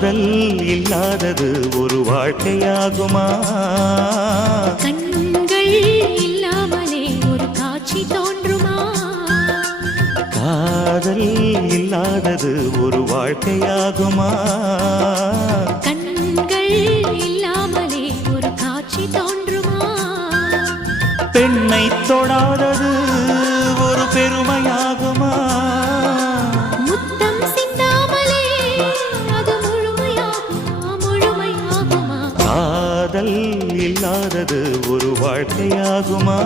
காதல் இல்லாதது ஒரு வாழ்க்கையாகுமா? கண்கள் இல்லாமலே ஒரு காட்சி தோன்றுமா? காதல் இல்லாதது ஒரு வாழ்க்கையாகுமா? கண்கள் இல்லாமலே ஒரு காட்சி தோன்றுமா? பெண்ணை தொடாதது ஒரு பெருமையாகுமா? முத்தம் சிந்தாமலே அது முழுமையாகுமா? முழுமையாகுமா? காதல் இல்லாதது ஒரு வாழ்க்கையாகுமா?